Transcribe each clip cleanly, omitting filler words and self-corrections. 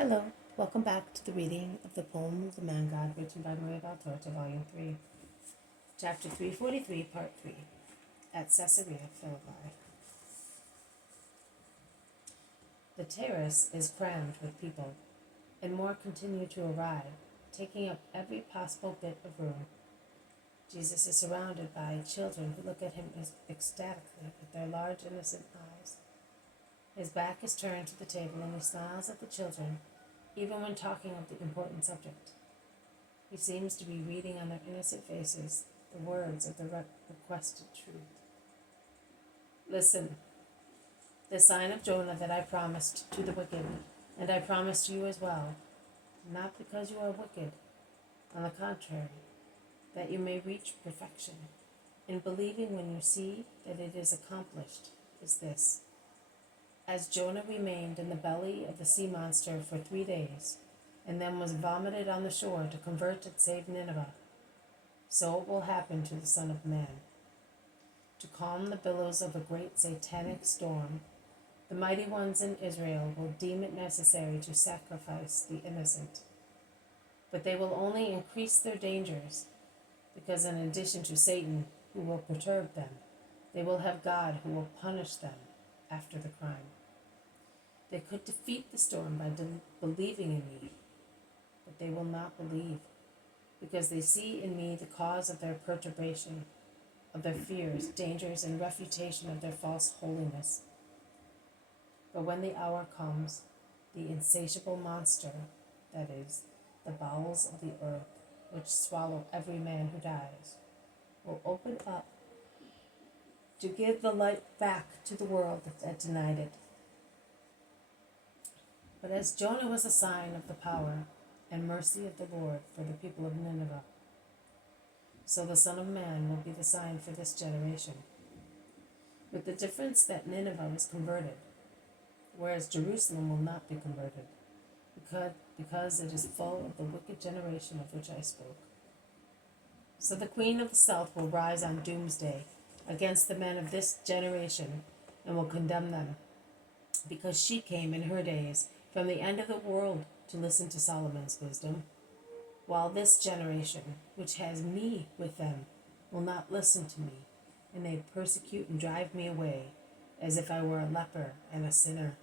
Hello, welcome back to the reading of the poem of the Man God written by Maria Valtorta, Volume 3, Chapter 343, Part 3, at Caesarea Philippi. The terrace is crammed with people, and more continue to arrive, taking up every possible bit of room. Jesus is surrounded by children who look at him ecstatically with their large innocent eyes. His back is turned to the table and he smiles at the children, even when talking of the important subject. He seems to be reading on their innocent faces the words of the requested truth. Listen, the sign of Jonah that I promised to the wicked, and I promise to you as well, not because you are wicked, on the contrary, that you may reach perfection, in believing when you see that it is accomplished, is this. As Jonah remained in the belly of the sea monster for 3 days, and then was vomited on the shore to convert and save Nineveh, so it will happen to the Son of Man. To calm the billows of a great satanic storm, the mighty ones in Israel will deem it necessary to sacrifice the innocent. But they will only increase their dangers, because in addition to Satan, who will perturb them, they will have God who will punish them after the crime. They could defeat the storm by believing in me, but they will not believe, because they see in me the cause of their perturbation, of their fears, dangers, and refutation of their false holiness. But when the hour comes, the insatiable monster, that is, the bowels of the earth, which swallow every man who dies, will open up to give the light back to the world that denied it. But as Jonah was a sign of the power and mercy of the Lord for the people of Nineveh, so the Son of Man will be the sign for this generation, with the difference that Nineveh was converted, whereas Jerusalem will not be converted, because it is full of the wicked generation of which I spoke. So the queen of the south will rise on doomsday against the men of this generation and will condemn them, because she came in her days from the end of the world to listen to Solomon's wisdom, while this generation, which has me with them, will not listen to me, and they persecute and drive me away, as if I were a leper and a sinner.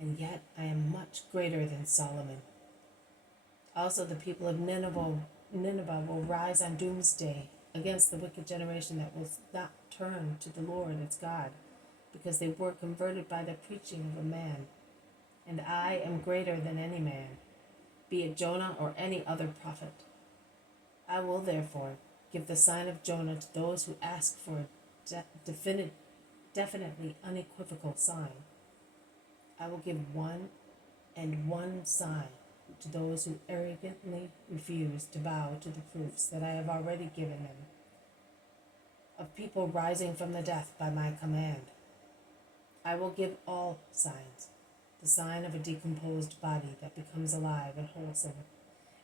And yet I am much greater than Solomon. Also the people of Nineveh will rise on doomsday against the wicked generation that will not turn to the Lord its God, because they were converted by the preaching of a man. And I am greater than any man, be it Jonah or any other prophet. I will therefore give the sign of Jonah to those who ask for a definitely unequivocal sign. I will give one and one sign to those who arrogantly refuse to bow to the proofs that I have already given them, of people rising from the death by my command. I will give all signs, the sign of a decomposed body that becomes alive and wholesome,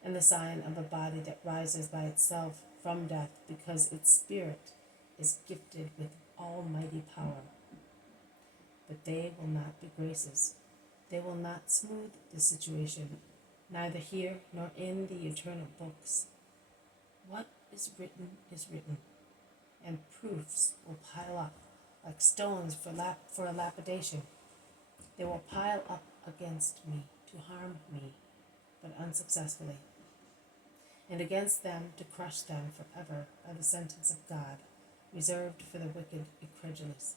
and the sign of a body that rises by itself from death because its spirit is gifted with almighty power. But they will not be graces. They will not smooth the situation, neither here nor in the eternal books. What is written, and proofs will pile up like stones for a lapidation. They will pile up against me to harm me, but unsuccessfully, and against them to crush them forever by the sentence of God, reserved for the wicked incredulous.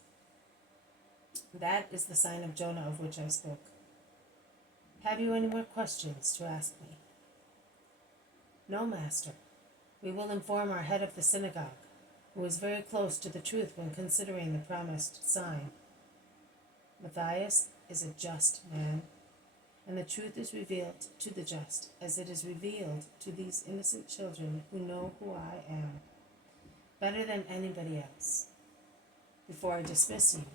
That is the sign of Jonah of which I spoke. Have you any more questions to ask me? No, Master. We will inform our head of the synagogue, who is very close to the truth when considering the promised sign. Matthias is a just man, and the truth is revealed to the just, as it is revealed to these innocent children who know who I am, better than anybody else. Before I dismiss you,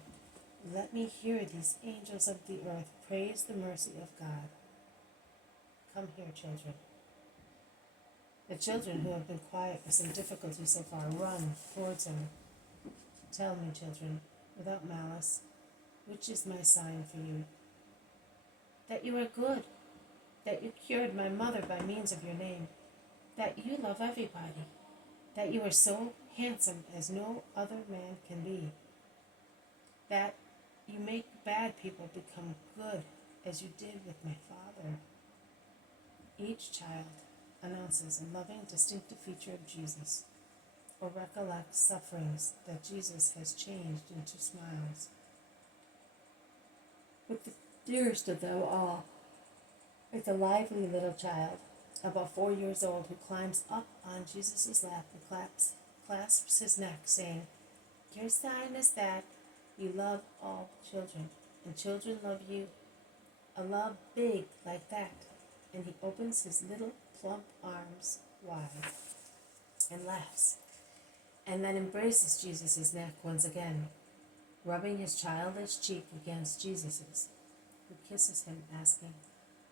let me hear these angels of the earth praise the mercy of God. Come here, children. The children who have been quiet with some difficulty so far run towards him. Tell me, children, without malice, which is my sign for you? That you are good, that you cured my mother by means of your name, that you love everybody, that you are so handsome as no other man can be, that you make bad people become good as you did with my father. Each child announces a loving, distinctive feature of Jesus, or recollects sufferings that Jesus has changed into smiles. But the dearest of them all is a lively little child, about 4 years old, who climbs up on Jesus' lap and clasps his neck, saying, "Your sign is that you love all children, and children love you, a love big like that." And he opens his little plump arms wide and laughs, and then embraces Jesus' neck once again, rubbing his childish cheek against Jesus's, who kisses him, asking,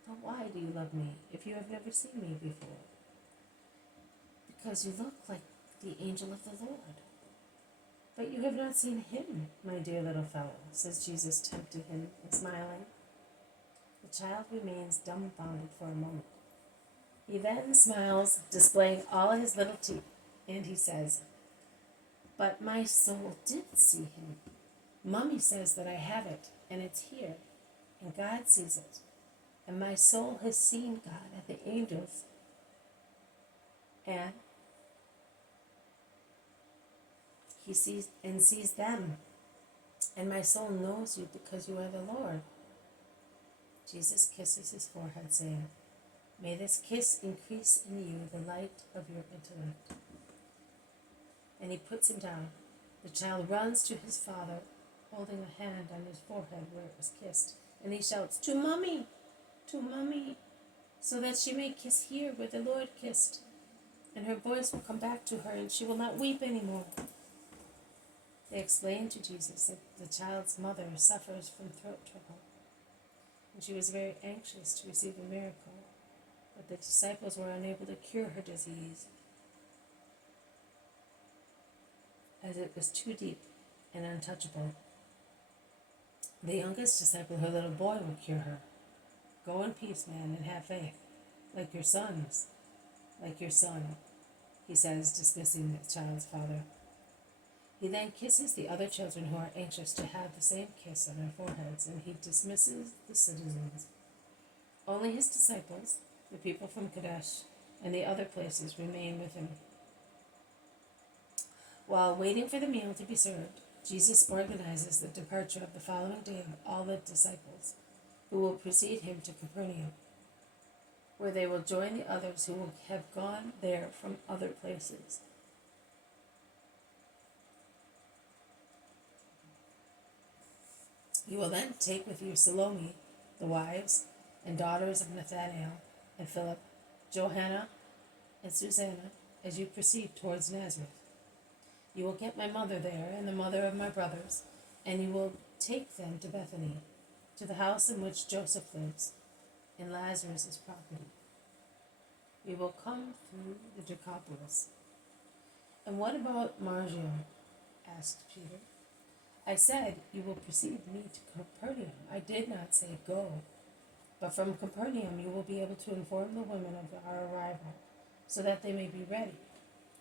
"But why do you love me if you have never seen me before?" "Because you look like the angel of the Lord." "But you have not seen him, my dear little fellow," says Jesus, tempting him and smiling. The child remains dumbfounded for a moment. He then smiles, displaying all his little teeth, and he says, "But my soul did see him. Mommy says that I have it, and it's here, and God sees it. And my soul has seen God and the angels, and he sees them. And my soul knows you because you are the Lord." Jesus kisses his forehead, saying, "May this kiss increase in you the light of your intellect." And he puts him down. The child runs to his father, holding a hand on his forehead where it was kissed, and he shouts, "To Mommy! To Mommy!" so that she may kiss here where the Lord kissed, and her voice will come back to her, and she will not weep anymore. They explained to Jesus that the child's mother suffers from throat trouble, and she was very anxious to receive a miracle, but the disciples were unable to cure her disease, as it was too deep and untouchable. The youngest disciple, her little boy, will cure her. "Go in peace, man, and have faith, like your son," he says, dismissing the child's father. He then kisses the other children who are anxious to have the same kiss on their foreheads, and he dismisses the citizens. Only his disciples, the people from Kadesh, and the other places remain with him. While waiting for the meal to be served, Jesus organizes the departure of the following day of all the disciples, who will precede him to Capernaum, where they will join the others who will have gone there from other places. You will then take with you Salome, the wives and daughters of Nathanael and Philip, Johanna and Susanna, as you proceed towards Nazareth. You will get my mother there and the mother of my brothers, and you will take them to Bethany, to the house in which Joseph lives, in Lazarus' property. We will come through the Decapolis." "And what about Margium?" asked Peter. "I said, you will precede me to Capernaum. I did not say go. But from Capernaum you will be able to inform the women of our arrival, so that they may be ready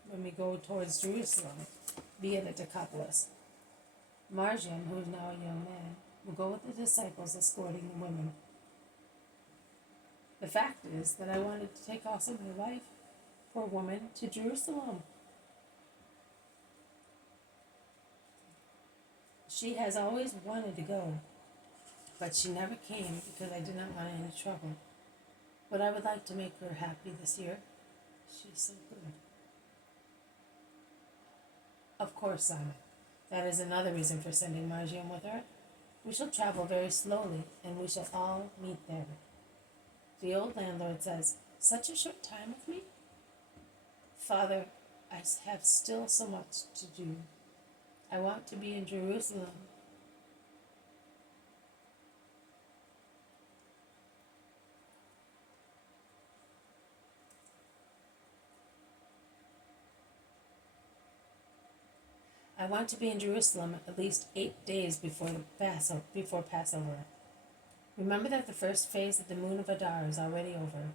when we go towards Jerusalem via the Decapolis." Margium, who is now a young man, will go with the disciples escorting the women. "The fact is that I wanted to take also my wife, poor woman, to Jerusalem. She has always wanted to go, but she never came because I did not want any trouble. But I would like to make her happy this year. She's so good." "Of course, Simon. That is another reason for sending Margium with her. We shall travel very slowly, and we shall all meet there." The old landlord says, "Such a short time with me? Father, I have still so much to do. I want to be in Jerusalem." "I want to be in Jerusalem at least 8 days before Passover." Remember that the first phase of the moon of Adar is already over.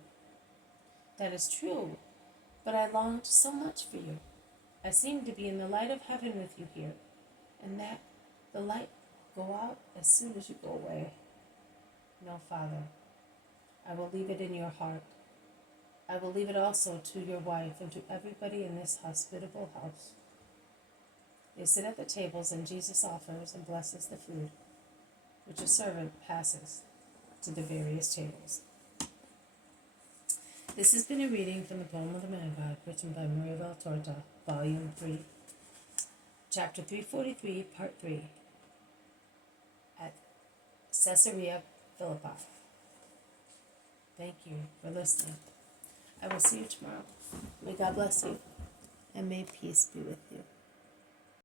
That is true, but I longed so much for you. I seem to be in the light of heaven with you here, and that the light go out as soon as you go away. No, Father, I will leave it in your heart. I will leave it also to your wife and to everybody in this hospitable house. They sit at the tables, and Jesus offers and blesses the food, which a servant passes to the various tables. This has been a reading from the poem of the Man God, written by Maria Valtorta, Volume 3, Chapter 343, Part 3, at Caesarea Philippi. Thank you for listening. I will see you tomorrow. May God bless you, and may peace be with you.